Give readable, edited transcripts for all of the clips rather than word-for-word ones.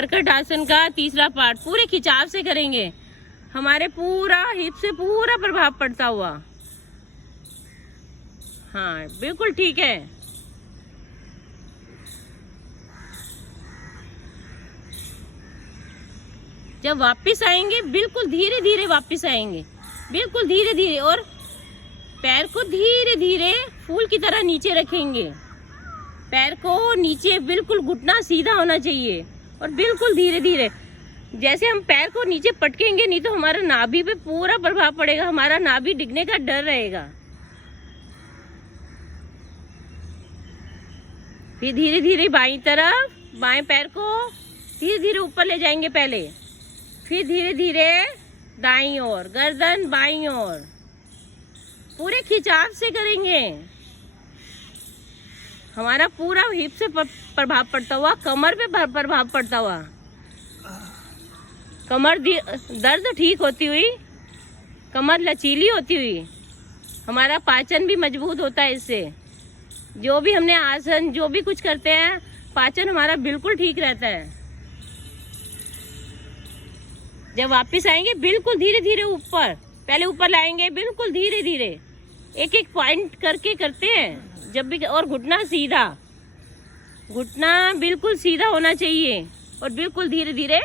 कर्कट आसन का तीसरा पार्ट पूरे खिंचाव से करेंगे, हमारे पूरा हिप से पूरा प्रभाव पड़ता हुआ। हाँ बिल्कुल ठीक है। जब वापस आएंगे बिल्कुल धीरे धीरे वापस आएंगे, बिल्कुल धीरे धीरे, और पैर को धीरे धीरे फूल की तरह नीचे रखेंगे। पैर को नीचे बिल्कुल घुटना सीधा होना चाहिए और बिल्कुल धीरे धीरे। जैसे हम पैर को नीचे पटकेंगे नहीं तो हमारा नाभि पे पूरा प्रभाव पड़ेगा, हमारा नाभि डिगने का डर रहेगा। फिर धीरे धीरे बाईं तरफ, बाएं पैर को धीरे धीरे ऊपर ले जाएंगे पहले, फिर धीरे धीरे दाईं ओर, गर्दन बाईं ओर, पूरे खिंचाव से करेंगे। हमारा पूरा हिप से प्रभाव पड़ता हुआ, कमर पे प्रभाव पड़ता हुआ, कमर दर्द ठीक होती हुई, कमर लचीली होती हुई, हमारा पाचन भी मजबूत होता है इससे। जो भी हमने आसन जो भी कुछ करते हैं, पाचन हमारा बिल्कुल ठीक रहता है। जब वापस आएंगे बिल्कुल धीरे धीरे ऊपर, पहले ऊपर लाएंगे बिल्कुल धीरे धीरे, एक एक पॉइंट करके करते हैं जब भी। और घुटना सीधा, घुटना बिल्कुल सीधा होना चाहिए और बिल्कुल धीरे धीरे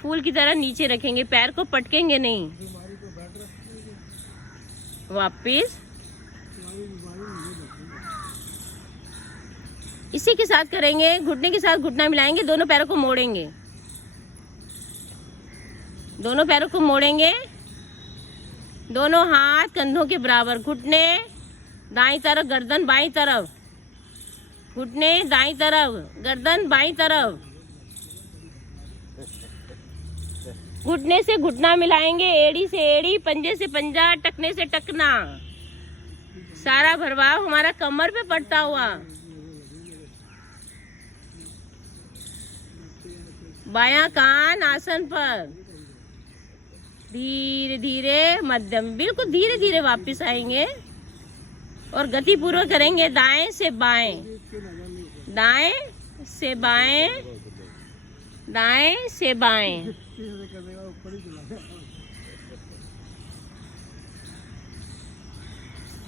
फूल की तरह नीचे रखेंगे, पैर को पटकेंगे नहीं। वापस इसी के साथ करेंगे, घुटने के साथ घुटना मिलाएंगे, दोनों पैरों को मोड़ेंगे, दोनों पैरों को मोड़ेंगे, दोनों हाथ कंधों के बराबर, घुटने दाईं तरफ, गर्दन बाईं तरफ, घुटने दाईं तरफ, गर्दन बाईं तरफ, घुटने से घुटना मिलाएंगे, एड़ी से एड़ी, पंजे से पंजा, टकने से टकना, सारा प्रभाव हमारा कमर पे पड़ता हुआ। बायां कान आसन पर, धीरे धीरे मध्यम, बिल्कुल धीरे धीरे वापस आएंगे और गति पूर्वक करेंगे। दाएं से बाएं, दाएं से बाएं, दाएं से बाएं।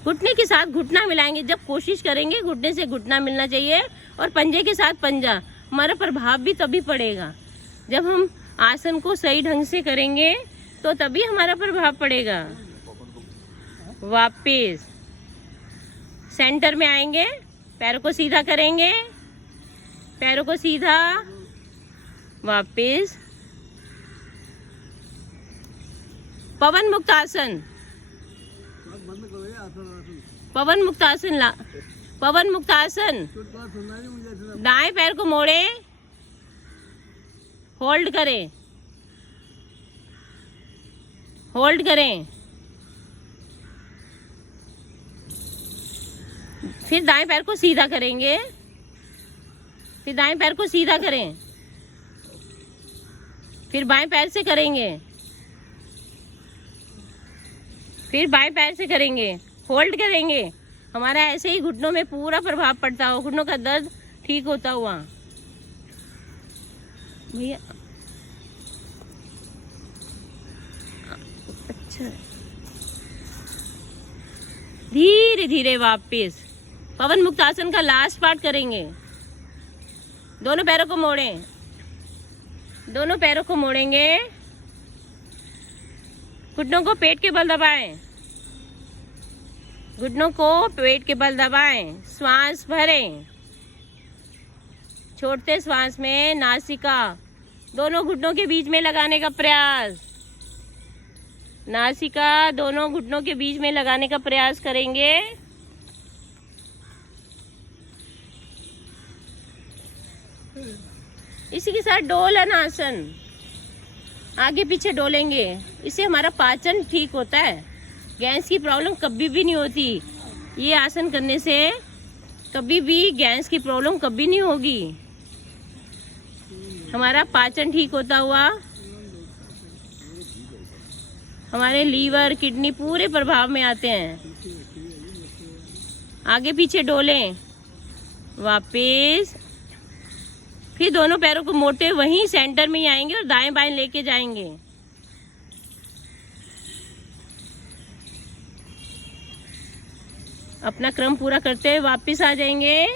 घुटने के साथ घुटना मिलाएंगे, जब कोशिश करेंगे घुटने से घुटना मिलना चाहिए और पंजे के साथ पंजा। हमारा प्रभाव भी तभी पड़ेगा जब हम आसन को सही ढंग से करेंगे, तो तभी हमारा प्रभाव पड़ेगा। वापिस सेंटर में आएंगे, पैरों को सीधा करेंगे, पैरों को सीधा, वापिस पवन मुक्त आसन, पवन मुक्त आसन ला, पवन मुक्त आसन। दाएं पैर को मोड़े, होल्ड करें, होल्ड करें, फिर दाएं पैर को सीधा करेंगे, फिर दाएं पैर को सीधा करें, फिर बाएं पैर से करेंगे, फिर बाएं पैर से करेंगे, होल्ड करेंगे। हमारा ऐसे ही घुटनों में पूरा प्रभाव पड़ता हुआ, घुटनों का दर्द ठीक होता हुआ। भैया अच्छा, धीरे धीरे वापस पवन मुक्त आसन का लास्ट पार्ट करेंगे। दोनों पैरों को मोड़ें, दोनों पैरों को मोड़ेंगे, घुटनों को पेट के बल दबाएं, घुटनों को पेट के बल दबाएं, श्वास भरें, छोड़ते श्वास में नासिका दोनों घुटनों के बीच में लगाने का प्रयास, नासिका दोनों घुटनों के बीच में लगाने का प्रयास करेंगे। इसी के साथ डोलन आसन, आगे पीछे डोलेंगे, इससे हमारा पाचन ठीक होता है, गैस की प्रॉब्लम कभी भी नहीं होती। ये आसन करने से कभी भी गैस की प्रॉब्लम कभी नहीं होगी, हमारा पाचन ठीक होता हुआ, हमारे लीवर किडनी पूरे प्रभाव में आते हैं। आगे पीछे डोलें, वापिस फिर दोनों पैरों को मोड़ते वहीं सेंटर में ही आएंगे और दाएं बाएं लेके जाएंगे। अपना क्रम पूरा करते हुए वापस आ जाएंगे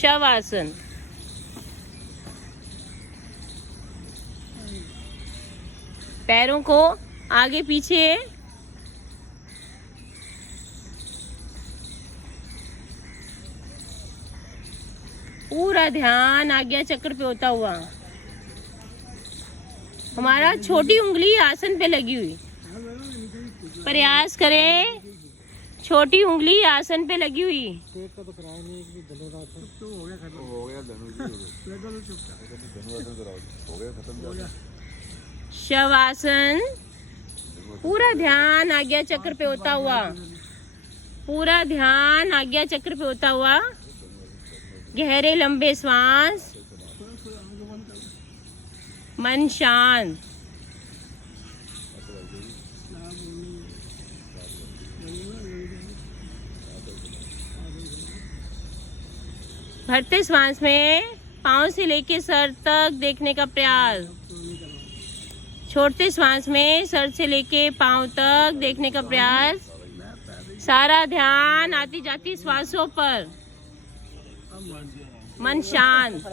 शवासन। पैरों को आगे पीछे पूरा ध्यान आज्ञा चक्र पे होता हुआ। हमारा छोटी उंगली आसन पे लगी हुई, प्रयास करें छोटी उंगली आसन पे लगी हुई। शवासन, पूरा ध्यान आज्ञा चक्र पे होता हुआ, पूरा ध्यान आज्ञा चक्र पे होता हुआ। गहरे लंबे श्वास, मन शांत। भरते श्वास में पांव से लेके सर तक देखने का प्रयास। छोड़ते श्वास में सर से लेके पांव तक देखने का प्रयास। सारा ध्यान आती जाती श्वासों पर, मन शांत।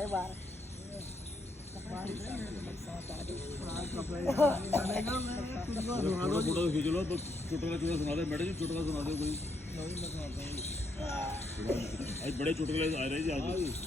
बड़े चुटकुले आ रहे हैं।